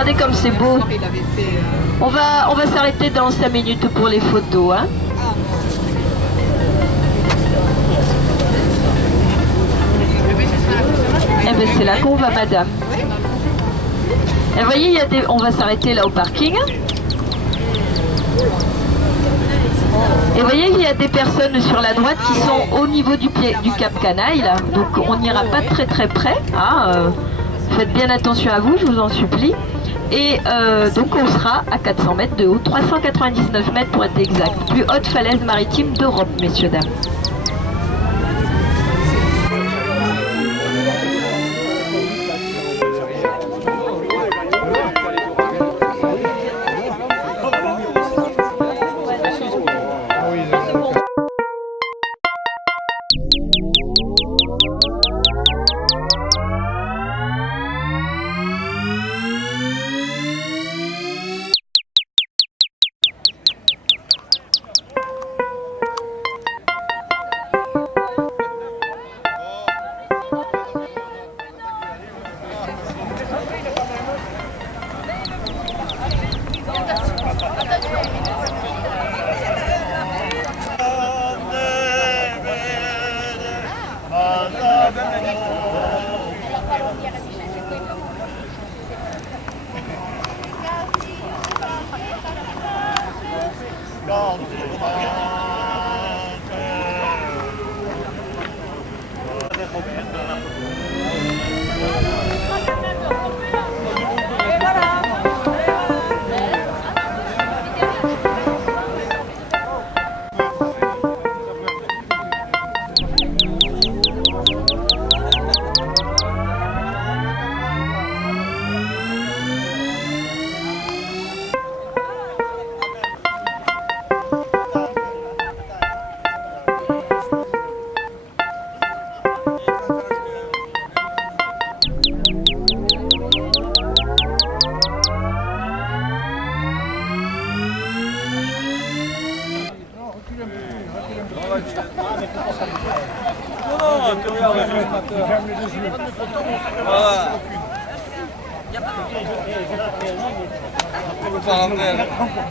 Regardez comme c'est beau. On va s'arrêter dans 5 minutes pour les photos. Hein. Eh bien c'est là qu'on va, madame. Et vous voyez, on va s'arrêter là au parking. Et vous voyez, il y a des personnes sur la droite qui sont au niveau du Cap Canaille. Là. Donc on n'ira pas très près. Hein, faites bien attention à vous, je vous en supplie. Et donc on sera à 400 mètres de haut, 399 mètres pour être exact. Plus haute falaise maritime d'Europe, messieurs, dames.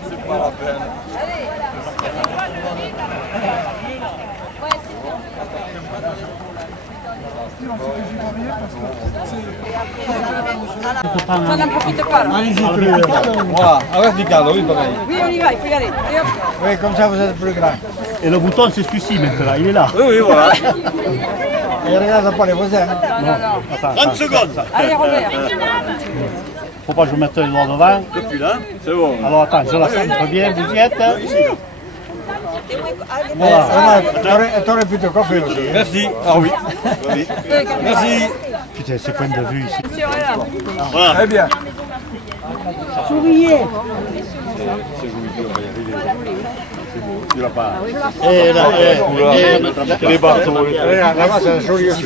C'est pas la peine. Ça n'en profite pas. Allez-y, voilà, avec du cadre, oui, pareil. Oui, on y va, il faut y aller. Allez, hop. Oui, comme ça vous êtes plus grand. Et le bouton, c'est celui-ci maintenant, il est là. Oui, oui, voilà. Et regarde pas les voisins. Non. Attends, 30 secondes. Allez, Robert. Faut pas que je mette le doigt devant. Depuis là, c'est bon. Alors attends, je la centre bien, vous y êtes. Voilà, t'aurais pu te coiffer aussi. Merci. Ah oui. Merci. Putain, c'est point de vue ici. Voilà. Très bien. Souriez. Tu l'as pas. Et là, Les bateaux. Là-bas, c'est un joli aussi.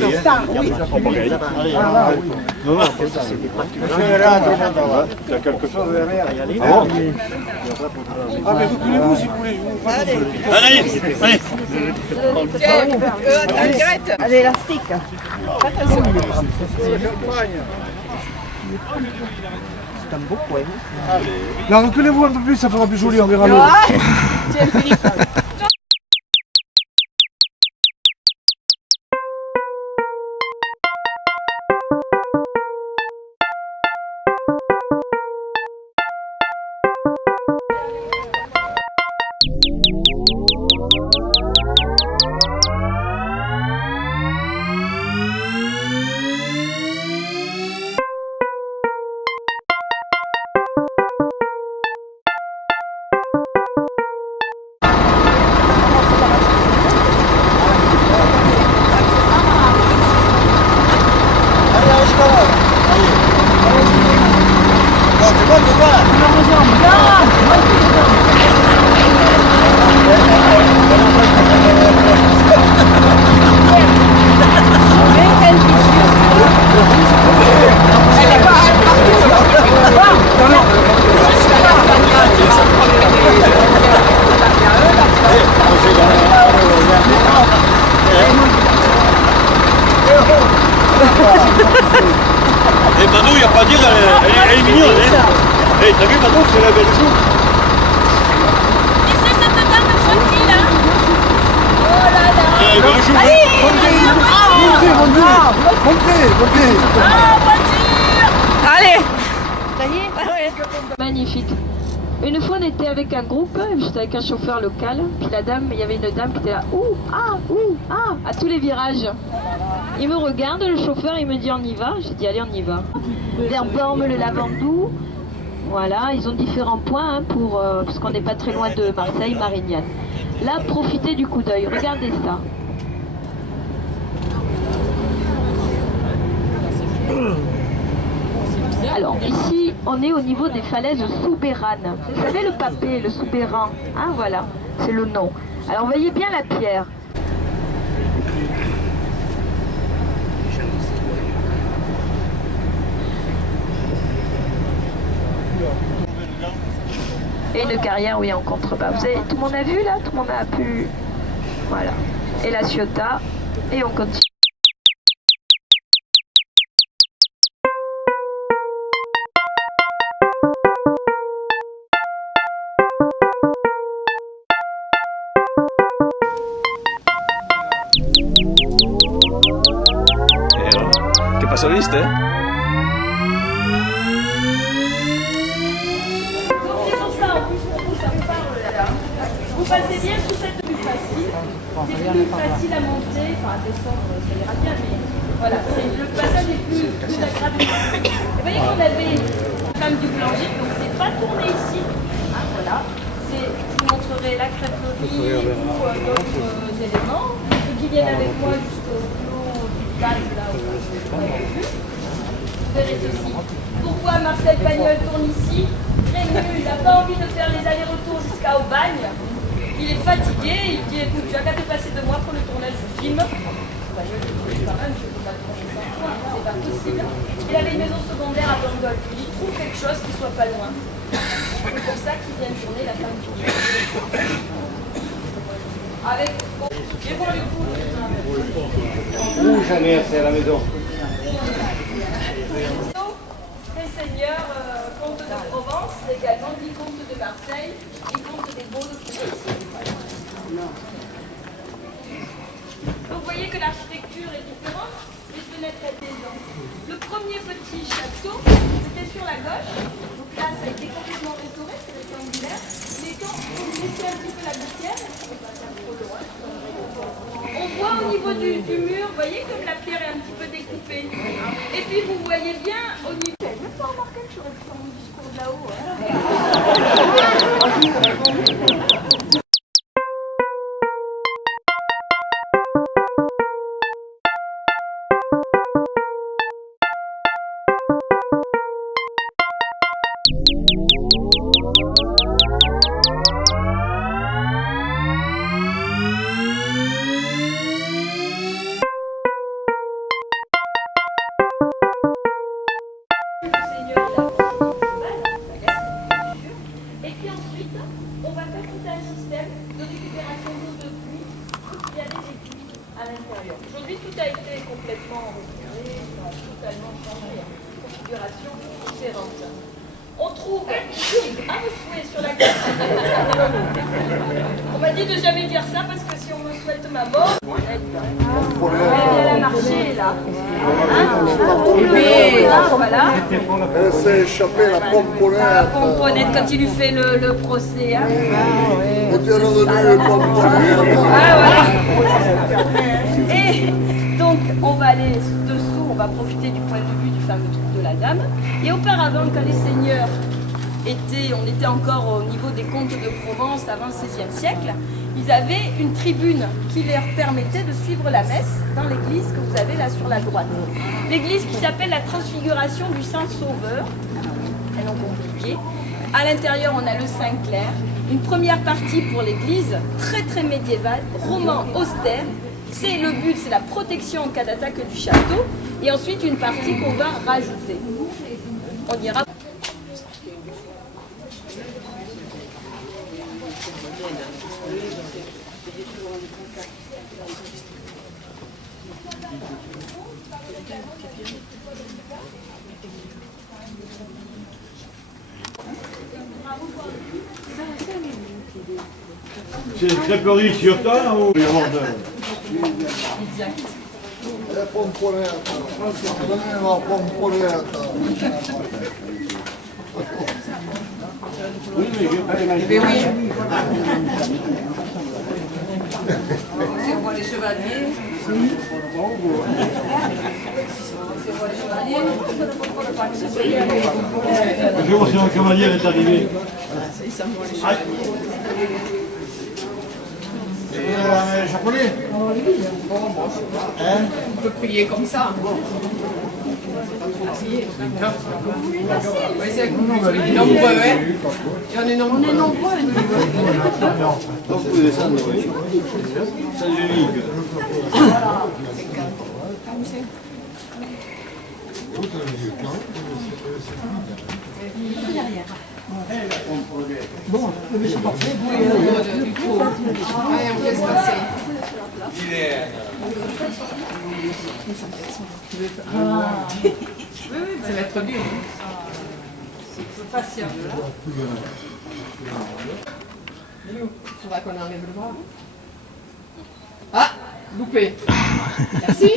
Non, non, il y a quelque chose derrière. Ah bon? Ah, mais vous voulez-vous si vous voulez. Allez, allez. Allez, élastique. C'est un beau poème. Là, reculez-vous un peu plus, ça fera plus joli, on verra l'eau. Tiens, Philippe. Et Manu, il n'y a pas à dire, elle est mignonne, hein. Hey, t'as vu maintenant, c'est la belle joue. Et c'est cette dame tranquille, hein. Oh là là. C'est la belle joue. Montez. Ah, voiture. Allez. Ça y est. Ah ouais. Magnifique. Une fois, on était avec un groupe, j'étais avec un chauffeur local, puis la dame, il y avait une dame qui était là, ouh, ah, à tous les virages. Il me regarde, le chauffeur, il me dit on y va. J'ai dit allez, on y va. Verborme, le Lavandou, voilà, ils ont différents points pour, parce qu'on n'est pas très loin de Marseille, Marignane. Là, profitez du coup d'œil, regardez ça. Alors ici, on est au niveau des falaises soubéranes. Vous savez le papé, le soubéran, hein, voilà, c'est le nom. Alors voyez bien la pierre. Et une carrière, oui, en contrebas. Vous avez, tout le monde a vu là? Tout le monde a pu... Voilà. Et la Ciotat, et on continue. ¿Qué pasó, viste? C'est pour ça, en plus, ça me parle là. Vous passez bien sous cette plus facile. C'est plus facile à monter, enfin à descendre, ça ira bien, mais voilà, le passage est plus agréable. Vous voyez qu'on avait la femme du boulanger, donc c'est pas tourné ici. Hein, voilà. Je vous montrerai la crêperie ou d'autres éléments. Ceux qui viennent avec moi jusqu'au clos du bal, là où vous avez vu. Vous verrez ceci. Pourquoi Marcel Pagnol tourne ici? Rému, il n'a pas envie de faire les allers-retours jusqu'à Aubagne. Il est fatigué, il dit écoute, tu as qu'à te passer de moi pour le tournage du film. Pagnol dit quand même, je ne peux pas tourner sans toi, c'est pas possible. Il avait une maison secondaire à Bandol. Il trouve quelque chose qui soit pas loin. C'est pour ça qu'il vient tourner la femme du film. Avec. Et bon, du coup. Où j'en ai assez à la maison. Les seigneurs comtes de Provence, également dit comtes de Marseille, dit comtes des Baux de Provence. Donc vous voyez que l'architecture est différente, les fenêtres étaient dans. Le premier petit château, c'était sur la gauche, donc là ça a été complètement restauré, c'est rectangulaire, mais quand on laissait un petit peu la gouttière, on voit au niveau du mur, vous voyez comme la pierre est un petit peu découpée. Et puis vous voyez bien au niveau... Je n'avais même pas remarqué que j'aurais pu faire mon discours de là-haut. Aujourd'hui, tout a été complètement retiré, totalement changé, configuration différente. On trouve à vos souhaits sur la carte. On m'a dit de jamais dire ça parce que si on me souhaite ma mort, elle a marché là. Voilà. Elle s'est échappée la pomponnette. La pomponnette quand il lui fait le procès. Hein. On dirait le pomponnette. Et donc, on va aller dessous, on va profiter du point de vue du fameux trou de la dame. Et auparavant, quand les seigneurs on était encore au niveau des comtes de Provence avant le XVIe siècle, ils avaient une tribune qui leur permettait de suivre la messe dans l'église que vous avez là sur la droite. L'église qui s'appelle la Transfiguration du Saint-Sauveur, un nom compliqué. À l'intérieur, on a le Saint-Clair. Une première partie pour l'église, très très médiévale, roman austère. C'est le but, c'est la protection en cas d'attaque du château. Et ensuite, une partie qu'on va rajouter. On ira. C'est une crêperie sur temps ou il y a avoir de... Oui, mais je vais pas l'imaginer. On voit les chevaliers. Je vois si un cavalier est arrivé. Japonais. On peut prier comme ça. Oui, c'est nombreux, hein. Et on est nombreux. On est nombreux. Donc vous descendez, oui. C'est l'unique. Bon, mais c'est parfait. Allez, on laisse passer. Ça va être dur. C'est patient. Il faudra qu'on enlève le bras. Ah, loupé. Merci.